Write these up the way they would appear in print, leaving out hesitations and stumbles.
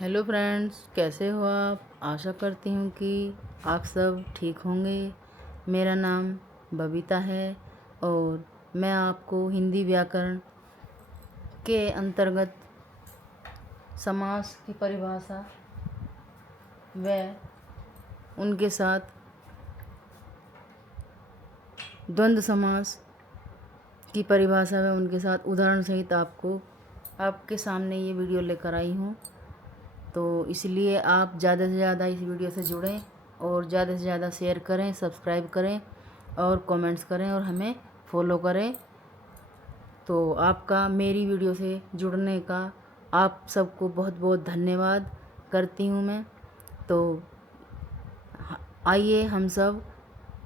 Hello friends, कैसे हो आप। आशा करती हूँ कि आप सब ठीक होंगे। मेरा नाम बबीता है और मैं आपको हिंदी व्याकरण के अंतर्गत समास की परिभाषा व उनके साथ द्वंद्व समास की परिभाषा व उनके साथ उदाहरण सहित आपके सामने ये वीडियो लेकर आई हूँ। तो इसलिए आप ज़्यादा से ज़्यादा इस वीडियो से जुड़ें और ज़्यादा से ज़्यादा शेयर करें, सब्सक्राइब करें और कमेंट्स करें और हमें फॉलो करें। तो आपका मेरी वीडियो से जुड़ने का आप सबको बहुत बहुत धन्यवाद करती हूँ मैं। तो आइए हम सब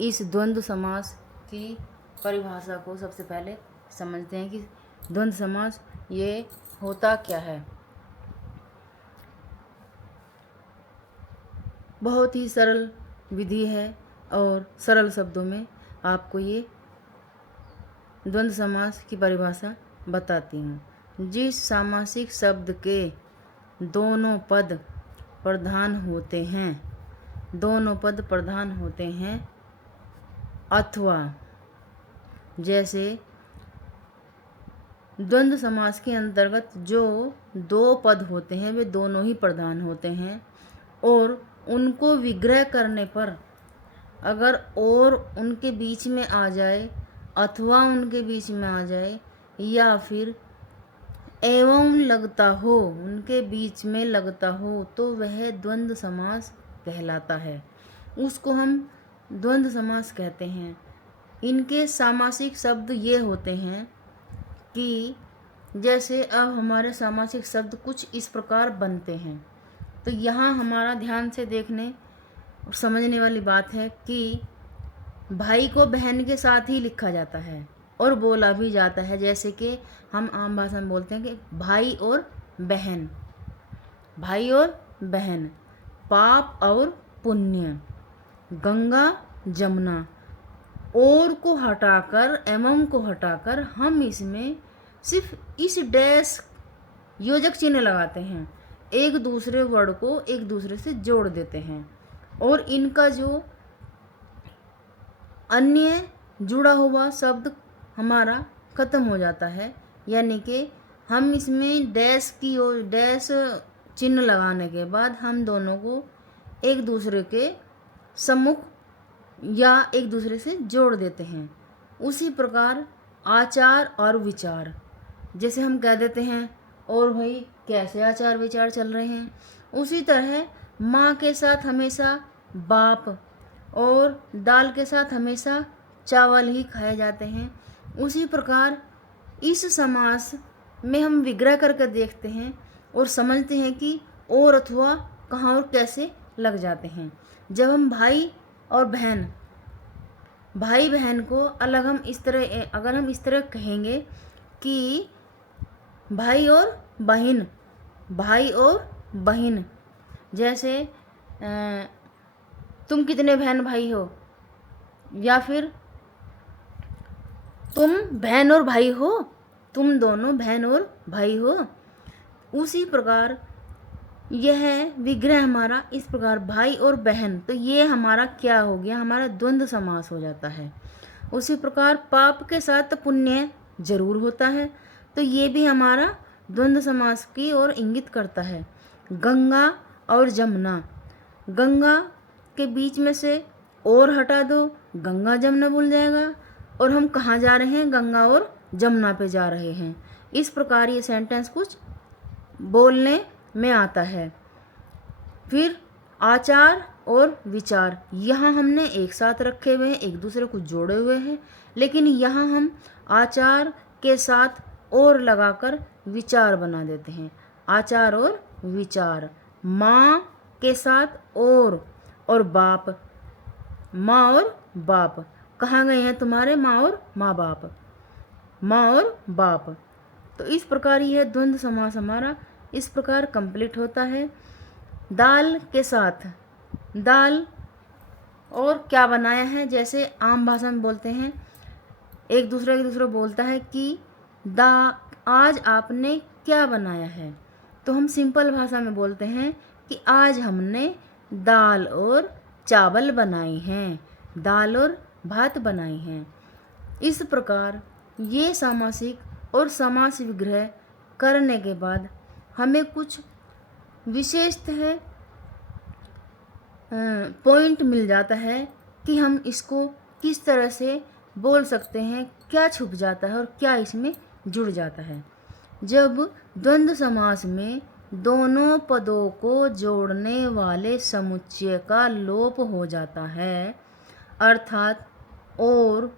इस द्वंद्व समास की परिभाषा को सबसे पहले समझते हैं कि द्वंद्व समास ये होता क्या है। बहुत ही सरल विधि है और सरल शब्दों में आपको ये द्वंद्व समास की परिभाषा बताती हूँ। जिस सामासिक शब्द के दोनों पद प्रधान होते हैं अथवा, जैसे द्वंद्व समास के अंतर्गत जो दो पद होते हैं वे दोनों ही प्रधान होते हैं और उनको विग्रह करने पर अगर और उनके बीच में आ जाए अथवा उनके बीच में आ जाए या फिर एवं लगता हो, उनके बीच में लगता हो, तो वह द्वंद्व समास कहलाता है। उसको हम द्वंद्व समास कहते हैं। इनके सामासिक शब्द ये होते हैं कि जैसे अब हमारे सामासिक शब्द कुछ इस प्रकार बनते हैं। तो यहाँ हमारा ध्यान से देखने और समझने वाली बात है कि भाई को बहन के साथ ही लिखा जाता है और बोला भी जाता है। जैसे कि हम आम भाषा में बोलते हैं कि भाई और बहन, पाप और पुण्य, गंगा जमुना। और को हटाकर, एवं को हटाकर हम इसमें सिर्फ इस डैश योजक चिन्ह लगाते हैं, एक दूसरे वर्ड को एक दूसरे से जोड़ देते हैं और इनका जो अन्य जुड़ा हुआ शब्द हमारा खत्म हो जाता है। यानी कि हम इसमें डैश चिन्ह लगाने के बाद हम दोनों को एक दूसरे के सम्मुख या एक दूसरे से जोड़ देते हैं। उसी प्रकार आचार और विचार, जैसे हम कह देते हैं और भाई कैसे आचार विचार चल रहे हैं, उसी तरह माँ के साथ हमेशा बाप और दाल के साथ हमेशा चावल ही खाए जाते हैं। उसी प्रकार इस समास में हम विग्रह करके देखते हैं और समझते हैं कि और अथवा कहाँ और कैसे लग जाते हैं। जब हम भाई बहन को अलग हम इस तरह, अगर हम इस तरह कहेंगे कि भाई और बहन, जैसे तुम कितने बहन भाई हो, या फिर तुम बहन और भाई हो, तुम दोनों बहन और भाई हो। उसी प्रकार यह विग्रह हमारा इस प्रकार भाई और बहन, तो ये हमारा क्या हो गया, हमारा द्वंद्व समास हो जाता है। उसी प्रकार पाप के साथ पुण्य जरूर होता है, तो ये भी हमारा द्वंद्व समास की ओर इंगित करता है। गंगा और जमुना, गंगा के बीच में से और हटा दो, गंगा जमुना भूल जाएगा और हम कहाँ जा रहे हैं, गंगा और जमुना पे जा रहे हैं। इस प्रकार ये सेंटेंस कुछ बोलने में आता है। फिर आचार और विचार, यहाँ हमने एक साथ रखे हुए हैं, एक दूसरे को जोड़े हुए हैं, लेकिन यहाँ हम आचार के साथ और लगाकर विचार बना देते हैं। आचार और विचार, माँ के साथ और बाप, माँ और बाप, कहाँ गए हैं तुम्हारे माँ और बाप। तो इस प्रकार यह द्वंद्व समास हमारा इस प्रकार कंप्लीट होता है। दाल के साथ, दाल और क्या बनाया है, जैसे आम भाषा में बोलते हैं, एक दूसरे बोलता है कि आज आपने क्या बनाया है, तो हम सिंपल भाषा में बोलते हैं कि आज हमने दाल और चावल बनाए हैं, दाल और भात बनाए हैं। इस प्रकार ये सामासिक और समास विग्रह करने के बाद हमें कुछ विशेषतः पॉइंट मिल जाता है कि हम इसको किस तरह से बोल सकते हैं, क्या छुप जाता है और क्या इसमें जुड़ जाता है। जब द्वंद्व समास में दोनों पदों को जोड़ने वाले समुच्चय का लोप हो जाता है, अर्थात और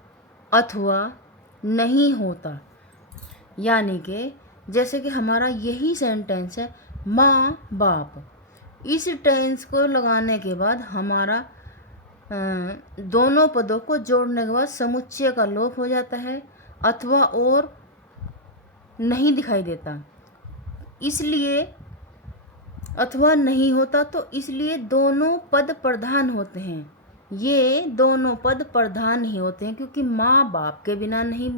अथवा नहीं होता, यानी कि जैसे कि हमारा यही सेंटेंस है माँ बाप, इस टेंस को लगाने के बाद हमारा दोनों पदों को जोड़ने के बाद समुच्चय का लोप हो जाता है, अथवा और नहीं दिखाई देता, इसलिए अथवा नहीं होता, तो इसलिए दोनों पद प्रधान होते हैं। ये दोनों पद प्रधान ही होते हैं क्योंकि माँ बाप के बिना नहीं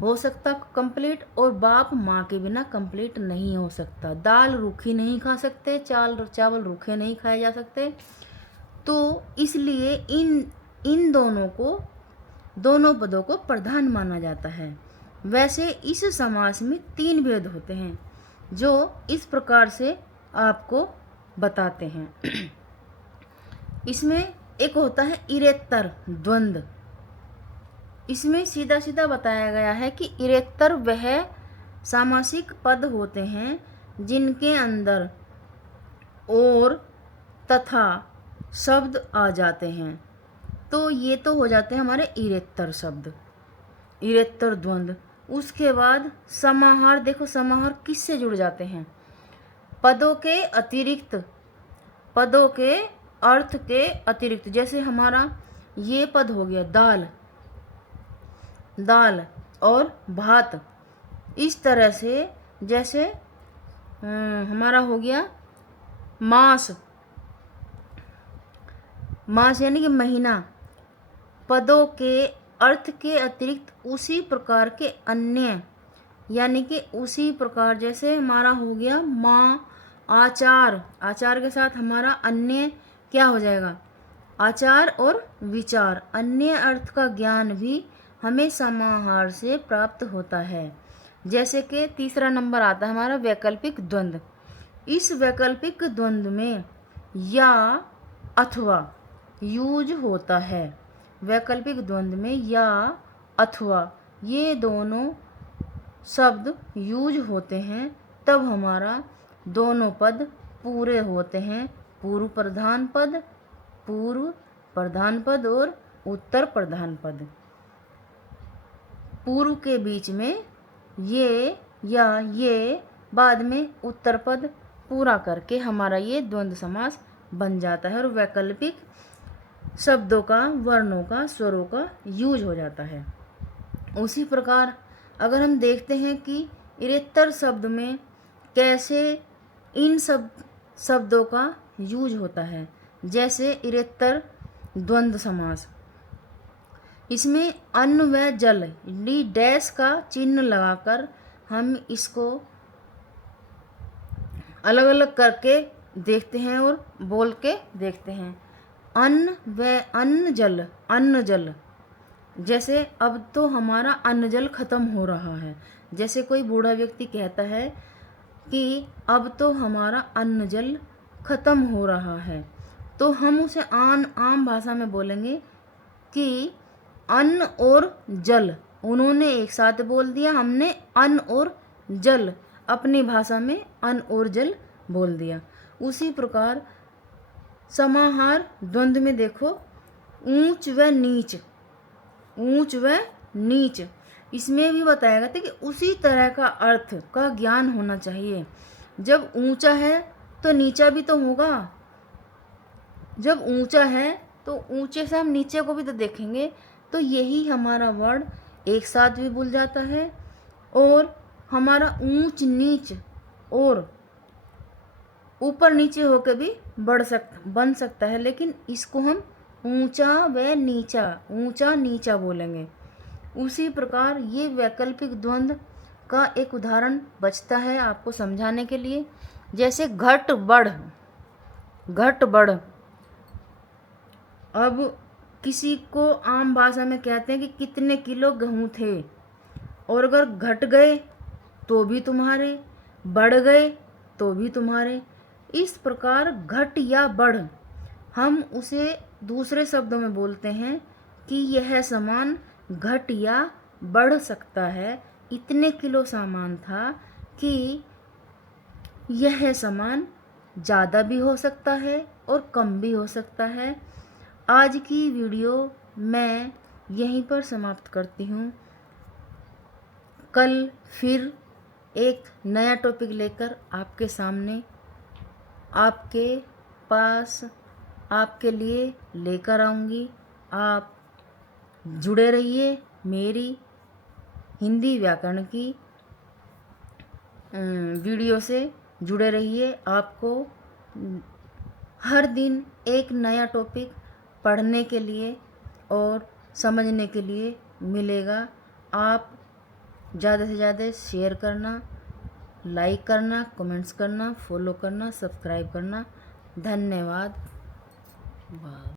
हो सकता कंप्लीट, और बाप माँ के बिना कंप्लीट नहीं हो सकता। दाल रूखी नहीं खा सकते, चावल रूखे नहीं खाए जा सकते, तो इसलिए इन दोनों पदों को प्रधान माना जाता है। वैसे इस समास में 3 भेद होते हैं जो इस प्रकार से आपको बताते हैं। इसमें एक होता है इरेत्तर द्वंद्व। इसमें सीधा सीधा बताया गया है कि इरेत्तर वह सामासिक पद होते हैं जिनके अंदर और तथा शब्द आ जाते हैं, तो ये तो हो जाते हैं हमारे इरेत्तर शब्द, इरेत्तर द्वंद्व। उसके बाद समाहार, देखो समाहार किससे जुड़ जाते हैं, पदों के अतिरिक्त, पदों के अर्थ के अतिरिक्त। जैसे हमारा ये पद हो गया दाल, दाल और भात, इस तरह से जैसे हमारा हो गया मास, मास यानी कि महीना, पदों के अर्थ के अतिरिक्त उसी प्रकार के अन्य, यानी कि उसी प्रकार जैसे हमारा हो गया माँ आचार, आचार के साथ हमारा अन्य क्या हो जाएगा, आचार और विचार, अन्य अर्थ का ज्ञान भी हमें समाहार से प्राप्त होता है। जैसे कि तीसरा नंबर आता है हमारा वैकल्पिक द्वंद्व। इस वैकल्पिक द्वंद्व में या अथवा यूज होता है, वैकल्पिक द्वंद्व में या अथवा ये दोनों शब्द यूज होते हैं, तब हमारा दोनों पद पूरे होते हैं, पूर्व प्रधान पद और उत्तर प्रधान पद। पूर्व के बीच में ये या ये, बाद में उत्तर पद पूरा करके हमारा ये द्वंद्व समास बन जाता है और वैकल्पिक शब्दों का, वर्णों का, स्वरों का यूज हो जाता है। उसी प्रकार अगर हम देखते हैं कि इरेत्तर शब्द में कैसे इन सब शब्दों का यूज होता है, जैसे इरेत्तर द्वंद्व समास, इसमें अन्न व जल डी डैश का चिन्ह लगाकर हम इसको अलग अलग करके देखते हैं और बोल के देखते हैं। अन्न व अन्न जल, जैसे अब तो हमारा अन्न जल खत्म हो रहा है, जैसे कोई बूढ़ा व्यक्ति कहता है कि अब तो हमारा अन्न जल खत्म हो रहा है, तो हम उसे आम भाषा में बोलेंगे कि अन्न और जल, उन्होंने एक साथ बोल दिया, हमने अन्न और जल अपनी भाषा में अन्न और जल बोल दिया। उसी प्रकार समाहार द्वंद्व में देखो ऊंच व नीच, ऊंच व नीच, इसमें भी बताया गया था कि उसी तरह का अर्थ का ज्ञान होना चाहिए। जब ऊंचा है तो नीचा भी तो होगा, जब ऊंचा है तो ऊंचे से हम नीचे को भी तो देखेंगे, तो यही हमारा वर्ड एक साथ भी भूल जाता है और हमारा ऊंच नीच और ऊपर नीचे होकर भी बन सकता है, लेकिन इसको हम ऊंचा व नीचा, ऊंचा नीचा बोलेंगे। उसी प्रकार ये वैकल्पिक द्वंद्व का एक उदाहरण बचता है आपको समझाने के लिए। जैसे घट बढ़, घट बढ़। अब किसी को आम भाषा में कहते हैं कि कितने किलो गेहूँ थे, और अगर घट गए तो भी तुम्हारे, बढ़ गए तो भी तुम्हारे। इस प्रकार घट या बढ़ हम उसे दूसरे शब्दों में बोलते हैं कि यह सामान घट या बढ़ सकता है। इतने किलो सामान था कि यह सामान ज़्यादा भी हो सकता है और कम भी हो सकता है। आज की वीडियो मैं यहीं पर समाप्त करती हूँ। कल फिर एक नया टॉपिक लेकर आपके सामने, आपके पास, आपके लिए लेकर आऊँगी। आप जुड़े रहिए मेरी हिंदी व्याकरण की वीडियो से, जुड़े रहिए। आपको हर दिन एक नया टॉपिक पढ़ने के लिए और समझने के लिए मिलेगा। आप ज़्यादा से ज़्यादा शेयर करना, लाइक करना, कमेंट्स करना, फॉलो करना, सब्सक्राइब करना। धन्यवाद। वाह।